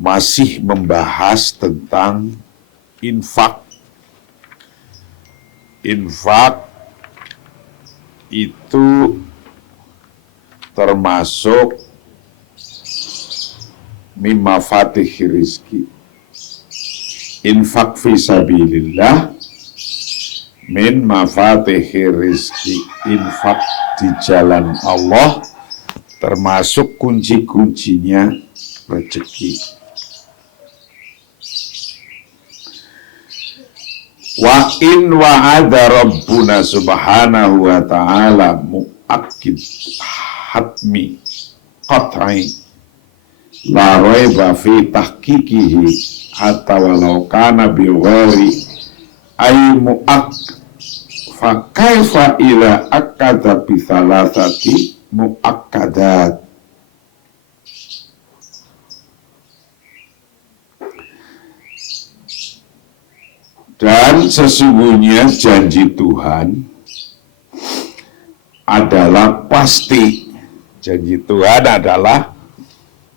masih membahas tentang infak. Infak itu termasuk mimma fatih rizki. Infak fisabilillah min mafatih rizki. Infak di jalan Allah termasuk kunci-kuncinya rezeki. Wa in wa'ada rabbuna subhanahu wa ta'ala mu'akkid hatmi qat'i la raiba fi tahqiqihi hatta walau kana bi ghairi ay mu'akkid fa kaifa ila akkada bi thalathati mu'akkadat. Dan sesungguhnya janji Tuhan adalah pasti. Janji Tuhan adalah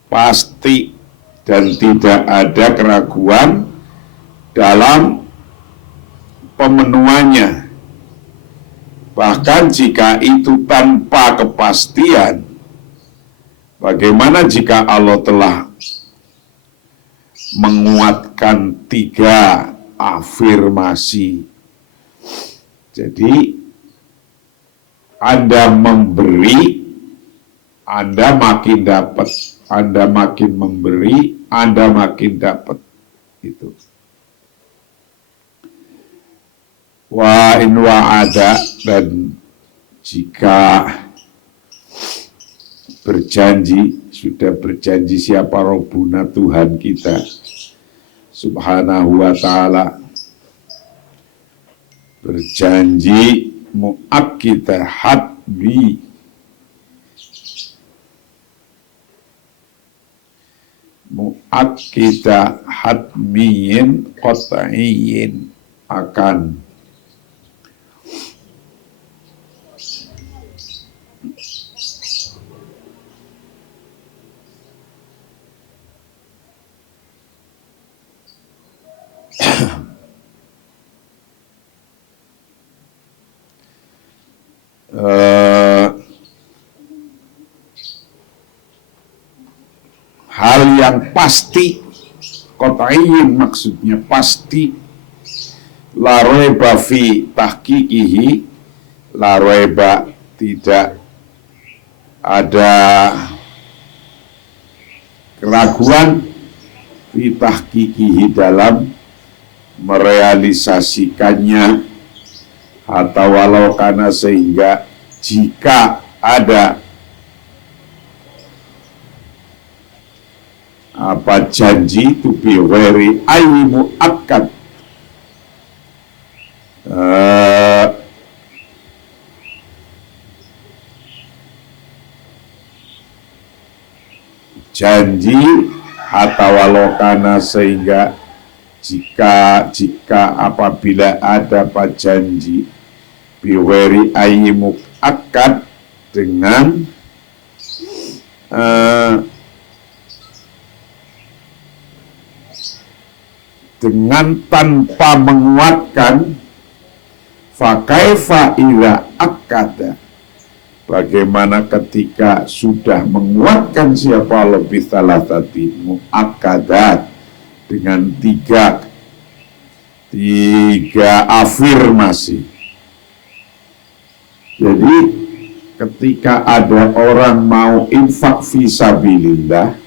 pasti dan tidak ada keraguan dalam pemenuhannya. Bahkan jika itu tanpa kepastian, bagaimana jika Allah telah menguatkan 3 afirmasi. Jadi Anda memberi, Anda makin dapat. Anda makin memberi, Anda makin dapat. Itu. Wa in wa'ada, dan jika berjanji, sudah berjanji siapa Rabbuna Tuhan kita subhanahu wa ta'ala, berjanji mu'akkida hatmi, mu'akkida hatmiyin qat'iyin, akan hal yang pasti, qat'iyin maksudnya pasti, la raiba fi tahqiqihi, la raiba tidak ada keraguan, fi tahqiqihi dalam merealisasikannya, atau walau karena sehingga jika ada apa janji itu bi ghairi ayyi muakkad, janji hatta walau kana, sehingga jika apabila ada apa janji bi ghairi ayyi muakkad, dengan tanpa menguatkan, fa kaifa idza akkada, bagaimana ketika sudah menguatkan siapa lebih salatati muakkadat, dengan tiga afirmasi. Jadi ketika ada orang mau infak fisabilillah,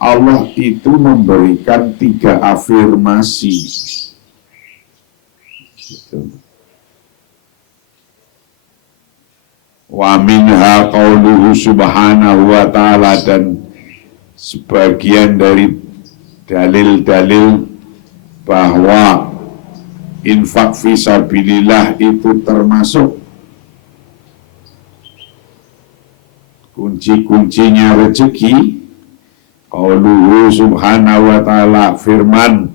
Allah itu memberikan 3 afirmasi. Wa minha qauluhu subhanahu wa ta'ala, dan sebagian dari dalil-dalil bahwa infak fisabilillah itu termasuk kunci-kuncinya rezeki. Qauluhu subhanahu wa ta'ala, firman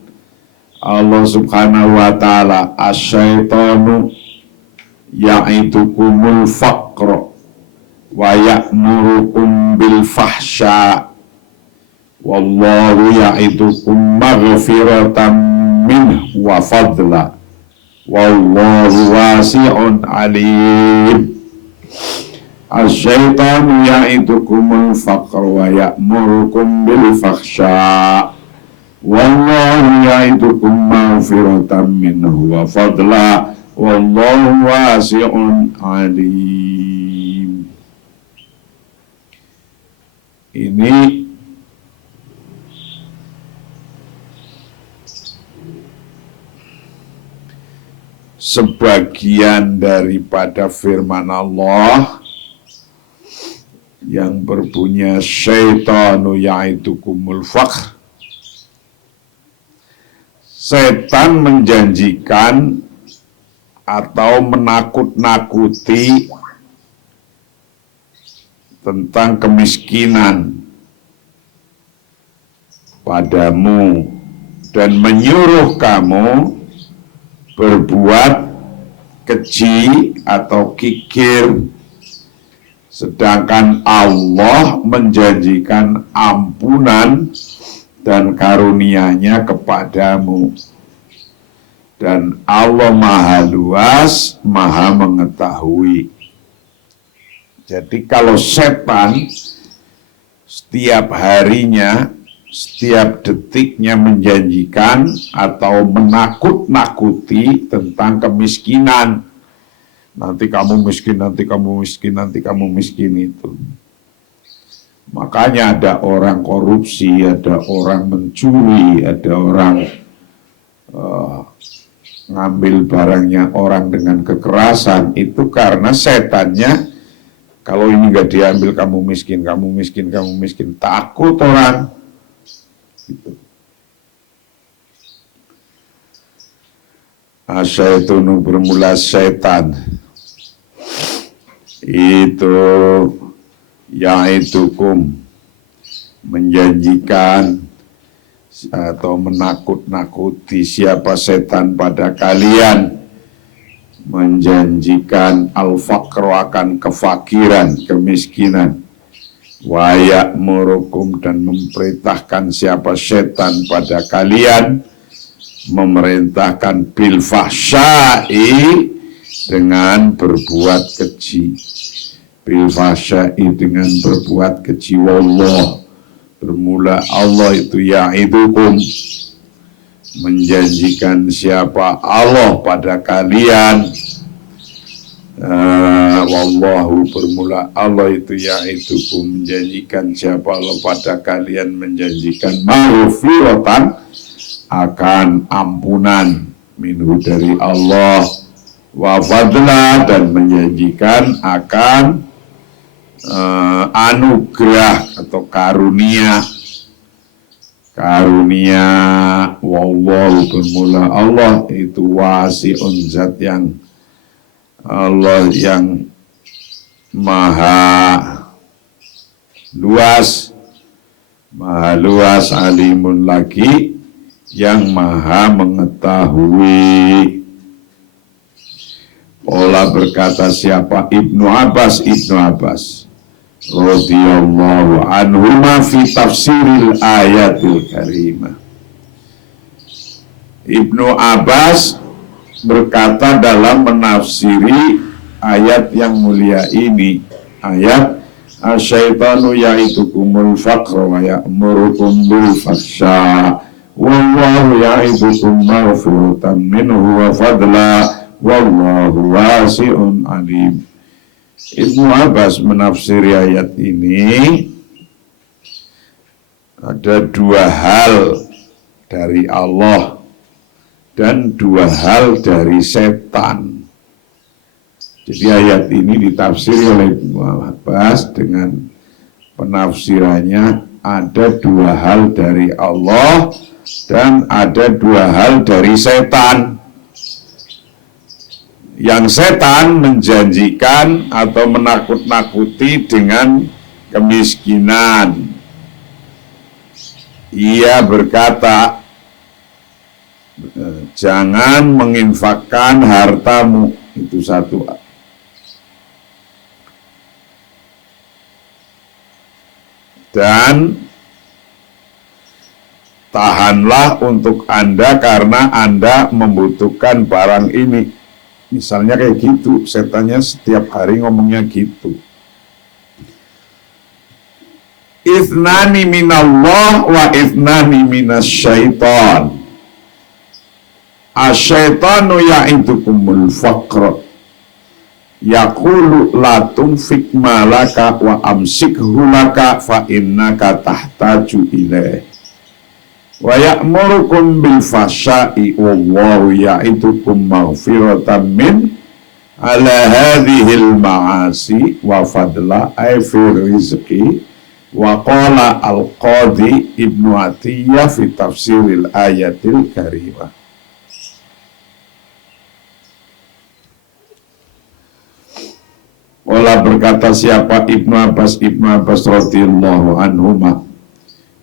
Allah subhanahu wa ta'ala, asyaitanu ya'idukumul faqra wa ya'murukum bil fahsya wallahu ya'idukum maghfiratan minhu wa fadla wallahu wasi'un alim. Asy-syaitanu ya'idukumul faqra wa ya'murukum bil fakhsya wallahu ya'idukum maghfiratan minhu wa fadla wallahu wasi'un alim. Ini sebagian daripada firman Allah yang berbunyi syaitanu ya'idukumul faqr. Setan menjanjikan atau menakut-nakuti tentang kemiskinan padamu dan menyuruh kamu berbuat keji atau kikir, sedangkan Allah menjanjikan ampunan dan karunia-Nya kepadamu. Dan Allah Maha Luas, Maha Mengetahui. Jadi kalau setan setiap harinya, setiap detiknya menjanjikan atau menakut-nakuti tentang kemiskinan. Nanti kamu miskin, nanti kamu miskin, nanti kamu miskin itu. Makanya ada orang korupsi, ada orang mencuri, ada orang ngambil barangnya orang dengan kekerasan. Itu karena setannya, kalau ini nggak diambil kamu miskin, kamu miskin, kamu miskin. Takut orang. Gitu. Asyaitunu bermula setan itu yaitukum menjanjikan atau menakut-nakuti siapa setan pada kalian, menjanjikan al-faqr akan kefakiran, kemiskinan, wa ya'murukum dan memerintahkan siapa setan pada kalian, memerintahkan bil fahsya'i dengan berbuat keji, bil fahsya'i dengan berbuat keji. Wallah bermula Allah itu ya'idukum menjanjikan siapa Allah pada kalian. Wallahu bermula Allah itu ya'idukum menjanjikan siapa Allah pada kalian, menjanjikan maghfiratan akan ampunan minhu dari Allah, wa fadla dan menjanjikan akan anugerah atau karunia. Wallahu bermula Allah itu wasi'un, zat yang Allah yang maha luas, alimun lagi yang maha mengetahui. Ola berkata siapa? Ibnu Abbas radhiyallahu anhuma fi tafsiril ayatil karimah. Ibnu Abbas berkata dalam menafsiri ayat yang mulia ini, ayat asyaitanu ya'idukumul faqra wa ya'murukum bil fahsya wallahu ya'idukum maghfiratan minhu wa fadla wallahu wasi'un alim. Ibnu Abbas menafsiri ayat ini, ada dua hal dari Allah dan dua hal dari setan. Jadi ayat ini ditafsiri oleh Ibnu Abbas dengan penafsirannya ada dua hal dari Allah dan ada dua hal dari setan. Yang setan menjanjikan atau menakut-nakuti dengan kemiskinan. Ia berkata, jangan menginfakkan hartamu, itu satu. Dan tahanlah untuk Anda karena Anda membutuhkan barang ini. Misalnya kayak gitu, setannya setiap hari ngomongnya gitu. Ithnani minallah wa ithnani minasyaitan. Asyaitanu ya'idukumul faqra. Yaqulu la tunfik malaka wa amsikhu laka fa innaka tahtaju ilaih. Wa ya'murukum bil fahsya'i wallahu ya'idukum maghfiratan min ala hadhil ma'asi wa fadla ay fi rizqi. Wa qala al-Qadhi Ibnu Atiyah fi tafsiril ayatil karimah. Wala berkata siapa Ibnu Abbas radhiyallahu anhuma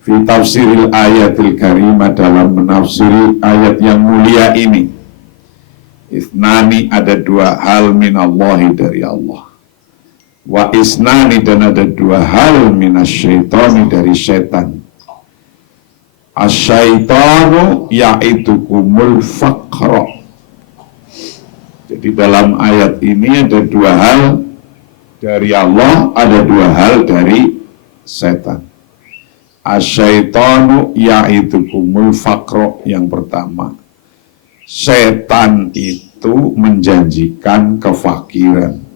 fi tafsiril ayatil karimah, dalam menafsiri ayat yang mulia ini. Ithnani, ada dua hal minallahi dari Allah. Wa isnani, dan ada dua hal minasyaitani dari setan. Asyaitanu ya'idukumul faqra. Jadi dalam ayat ini ada dua hal dari Allah, ada dua hal dari setan. Asyaitanu ya'idukumul faqra, yang pertama, setan itu menjanjikan kefakiran.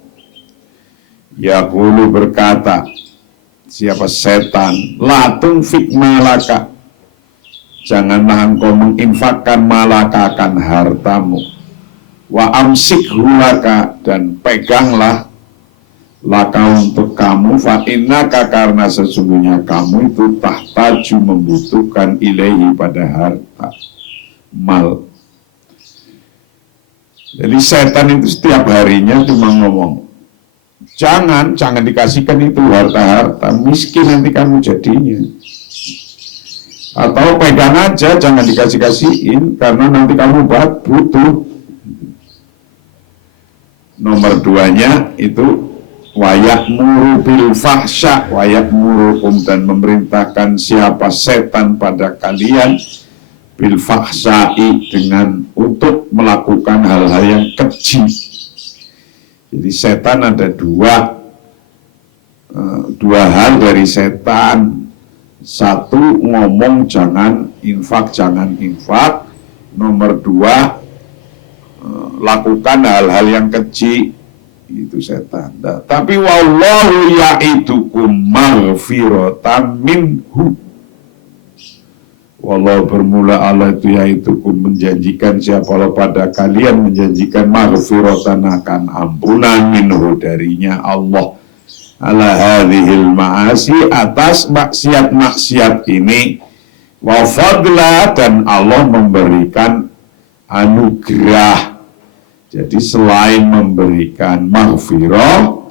Yaqulu, berkata siapa setan, la tunfik malaka, janganlah engkau menginfakkan malaka, akan hartamu, wa amsikhu laka, dan peganglah laka untuk kamu, fa innaka, karena sesungguhnya kamu itu tahtaju, membutuhkan, ilaihi, pada harta, mal. Jadi setan itu setiap harinya cuma ngomong, jangan dikasihkan itu harta-harta, miskin nanti kamu jadinya. Atau pegang aja, jangan dikasih-kasihin, karena nanti kamu butuh. Nomor duanya itu wayakmuru bil fahsya, wayakmurukum, dan memerintahkan siapa setan pada kalian, bil fahsya'i, dengan untuk melakukan hal-hal yang keji. Jadi setan ada dua hal dari setan. Satu, ngomong jangan infak. Nomor dua, lakukan hal-hal yang keji. Itu setan. Tapi wallahu ya'idukum maghfiratan minhu. Wallahu, bermula Allah itu ya'idukum, menjanjikan siapa pada kalian, menjanjikan maghfiratan, akan ampunan, minhu, darinya Allah, ala hadhil ma'asi, atas maksiat-maksiat ini, wa fadla, dan Allah memberikan anugerah. Jadi selain memberikan maghfirah,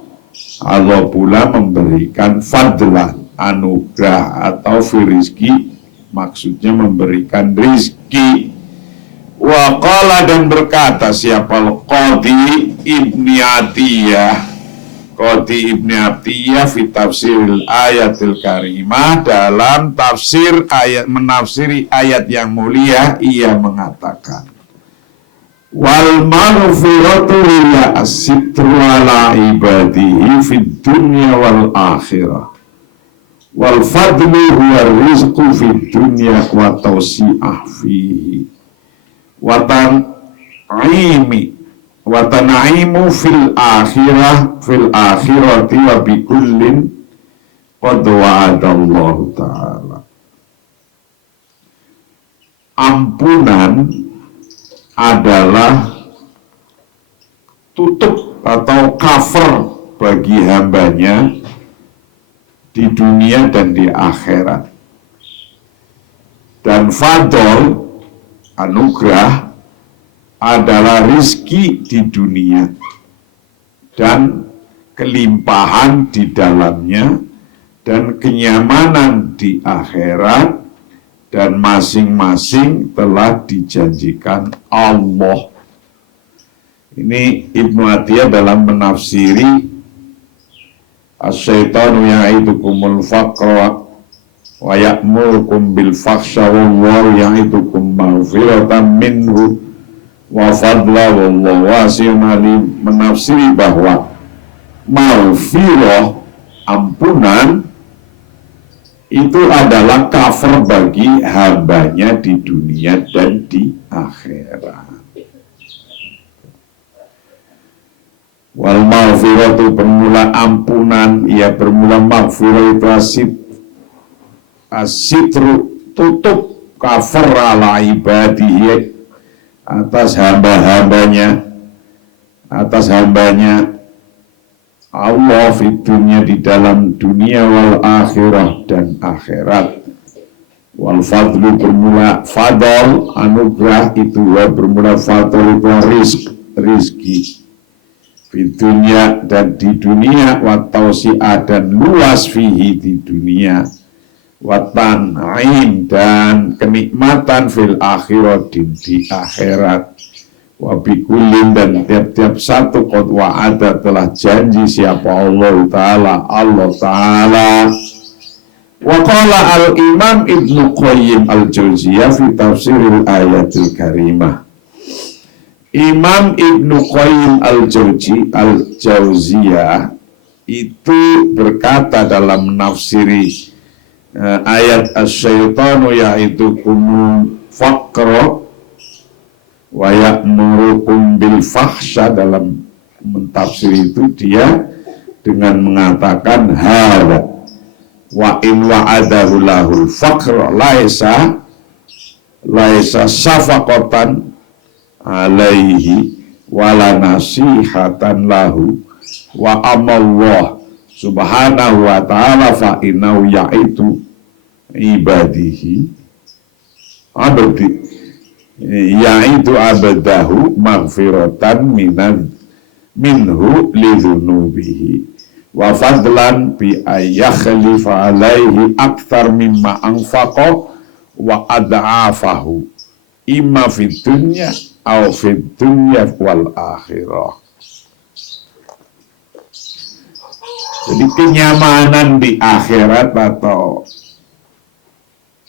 Allah pula memberikan fadlan, anugerah, atau firizki, maksudnya memberikan rizki. Wa qala, dan berkata siapa Qadhi Ibnu Atiyah fi tafsiril ayatil karimah, dalam tafsir ayat, menafsiri ayat yang mulia, ia mengatakan, wal maghfiratu hiya as-sitru ala ibadihi fid dunya wal akhirah, wal fadlu huwa rizqu fid dunya wa tawsi'ah fihi wa tan'imu fil akhirati wa bikullin qad wa'adallahu ta'ala. Ampunan adalah tutup atau cover bagi hambanya di dunia dan di akhirat. Dan fadl, anugerah, adalah rizki di dunia dan kelimpahan di dalamnya dan kenyamanan di akhirat, dan masing-masing telah dijanjikan Allah. Ini Ibnu Atiyah dalam menafsiri asyaitanu ya'idukumul faqra wa ya'murukum bil fakhsha wallahu ya'idukum maghfiratan minhu wa fadla wallahu wasi'un alim. Menafsiri bahwa maghfirah, ampunan, itu adalah cover bagi hambanya di dunia dan di akhirat. Wal maghfiratu, bermula ampunan, ya bermula maghfirah itu asitru, tutup, cover ala ibadihi, atas hamba-hambanya, atas hambanya Allah fitunya di dalam dunia wal akhirah dan akhirat. Wal fadlu, bermula fadl, anugerah itu, bermula fadl itu rizki fitunya dan di dunia, wa tausi'ah dan luas fihi di dunia, wa tan'im dan kenikmatan fil akhirat di akhirat. Wa bikullin, dan tiap-tiap satu qad wa'ada, telah janji siapa Allah Ta'ala. Wa qala al-imam Ibnu Qayyim al-Jauziyah fi tafsiril ayatil karimah. Imam Ibnu Qayyim al-Jauziyah itu berkata dalam menafsiri ayat asy-syaitanu ya'idukum faqra wa ya'murukum bil fahsya, dalam mentafsir itu dia dengan mengatakan hadza wa in wa'adahu lahul faqr laisa safaqatan alaihi wala nasihatan lahu wa amallah subhanahu wa ta'ala fa innahu ya'itu ibadihi abadi yaitu abadahu maghfiratan minhu lidhunubihi wa fadlan bi ayyakhlifa alaihi akthar mimma anfaqa wa ad'afahu imma fid dunya aw fid dunya wal akhirah. Jadi kenyamanan di akhirat, atau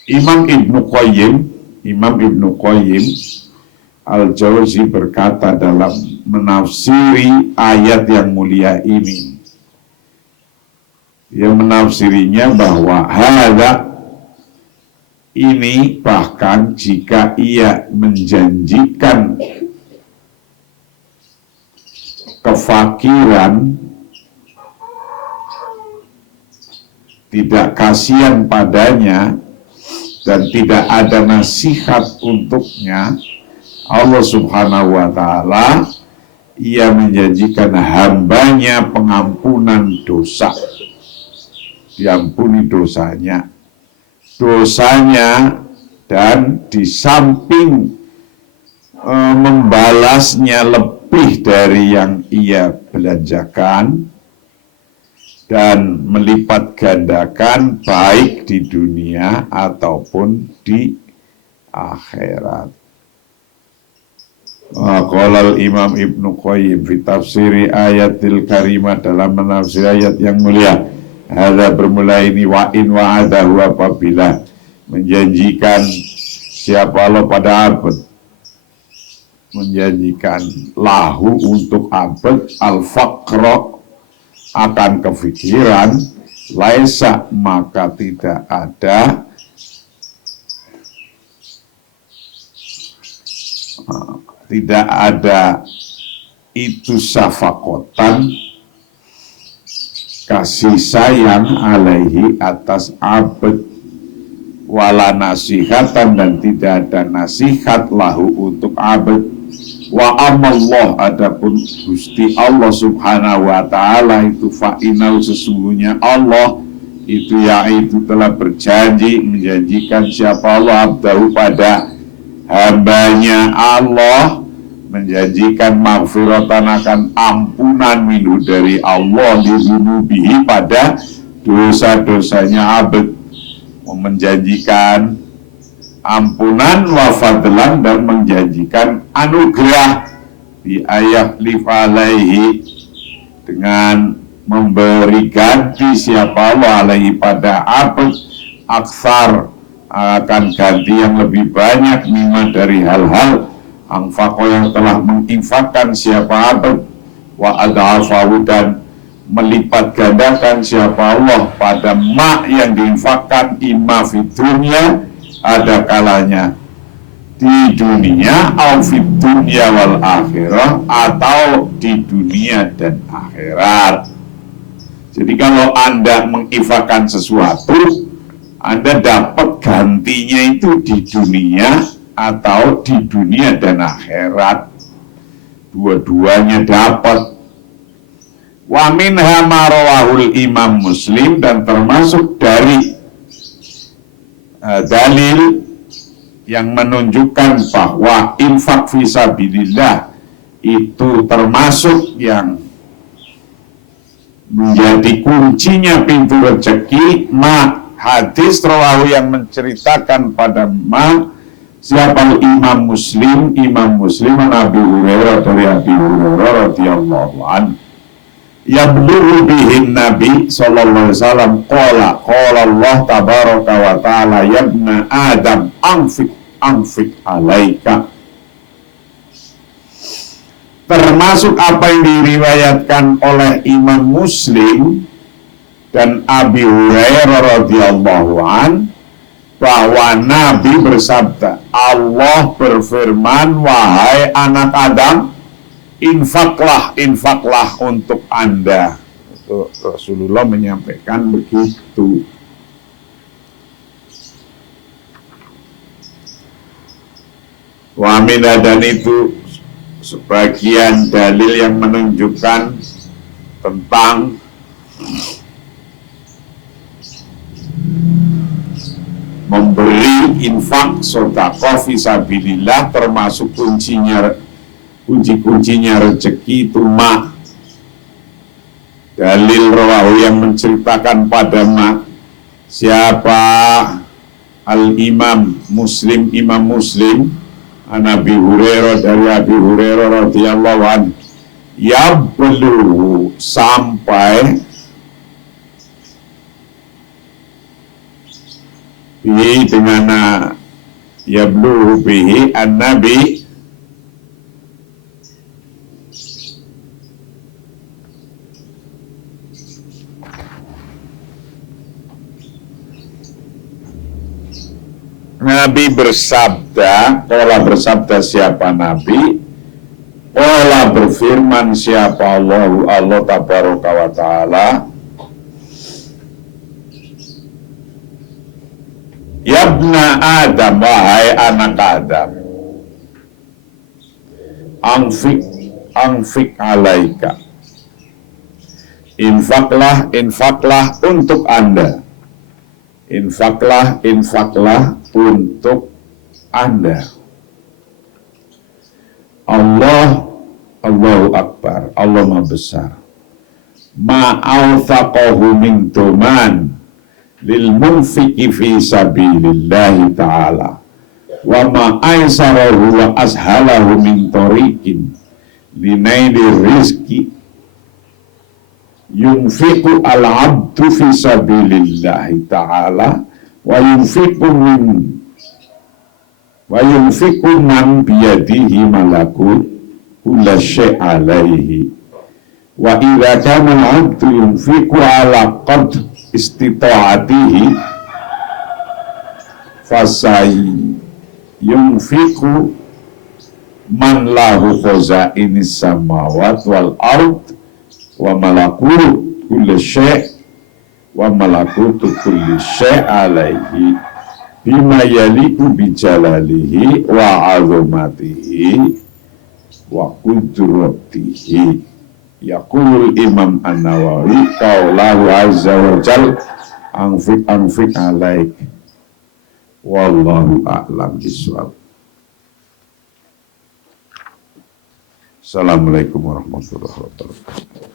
Imam Ibnu Qayyim al-Jauzi berkata dalam menafsiri ayat yang mulia ini, dia menafsirinya bahwa hadza, ini bahkan jika ia menjanjikan kefakiran, tidak kasihan padanya, dan tidak ada nasihat untuknya, Allah Subhanahu wa Ta'ala, ia menjanjikan hambanya pengampunan dosa, diampuni dosanya, dan di samping membalasnya lebih dari yang ia belanjakan, dan melipat gandakan baik di dunia ataupun di akhirat. Qala al-Imam Ibnu Qayyim fi tafsiri ayatil karimah, dalam menafsir ayat yang mulia, hadza, bermula ini, wa in wa'adahu, apabila menjanjikan siapa Allah pada abad, menjanjikan lahu untuk abad al-faqra, akan kefikiran, laisa, maka tidak ada itu safakotan, kasih sayang, alaihi, atas abad, wala nasihatan, dan tidak ada nasihat lahu untuk abad, wa amallah, adapun Gusti Allah Subhanahu wa Ta'ala itu fa'inau, sesungguhnya Allah itu yaitu telah berjanji, menjanjikan siapa Allah abdahu, pada hambanya Allah, menjanjikan maghfiratan, akan ampunan minhu, dari Allah, lizunubihi, pada dosa-dosanya abad, menjanjikan ampunan, wa fadlan, dan menjanjikan anugerah, bi ayat alaihi, dengan memberi ganti siapa Allah alaihi, pada abad, aksar, akan ganti yang lebih banyak, mimma dari hal-hal anfaqo yang telah menginfakkan siapa abad, wa ad'afahu dan melipat gandakan siapa Allah pada ma yang diinfakkan, imma fid dunya, ada kalanya di dunia, au fid dunya wal akhirah, atau di dunia dan akhirat. Jadi kalau Anda menginfakkan sesuatu, Anda dapat gantinya itu di dunia atau di dunia dan akhirat. Dua-duanya dapat. Wa minha ma rawahul Imam Muslim, dan termasuk dari dalil yang menunjukkan bahwa infak fisabilillah itu termasuk yang menjadi kuncinya pintu rezeki. Hadis rawahu yang menceritakan pada siapa Imam Muslim Nabi Hurairah, dari Abi Hurairah radhiyallahu anhu, yablughu bihin Nabi sallallahu alaihi wasallam qala Allah tabaraka wa ta'ala ya ibna Adam anfik alaika. Termasuk apa yang diriwayatkan oleh Imam Muslim dan Abi Hurairah radhiyallahu an, bahwa Nabi bersabda, Allah berfirman, wahai anak Adam, infaklah untuk Anda. Itu Rasulullah menyampaikan begitu. Wa mina, dan itu sebagian dalil yang menunjukkan tentang memberi infak sedekah fisabilillah, termasuk kunci-kuncinya rezeki itu ma. Dalil rawahu yang menceritakan pada siapa Imam Muslim Nabi Hurairah, dari Abi Hurairah radhiyallahu anhu, ya belum sampai bihi, dengan yabluhu bihi an-nabi bersabda, qala bersabda siapa Nabi, qala berfirman siapa Allah tabaraka wa ta'ala, yabna Adam, wahai anak Adam, anfik alaika, infaklah untuk Anda, infaklah untuk Anda. Allahu Akbar, Allah Maha Besar. Ma'authaqahu min tuman lil munfiki fi sabilillahi ta'ala wa ma'aisarahu wa ashalahu min tariqin linaili rizki yunfiku al-abdu fi sabilillahi ta'ala wa yunfiku man biyadihi malakut kulla syai' alaihi wa idza kana al-abdu yunfiku ala qadr istita'atihi fasai yunfiku man lahu khazainis samawat wal ard wa malakutu kulli syai' wa malakutu kulli syai' alaihi bima yaliku bijalalihi wa azumatihi wa qudratihi. Yaqulul Imam An-Nawawi qaulahu azza wa jal anfik alaik, wallahu a'lam bishawab. Assalamualaikum warahmatullahi wabarakatuh.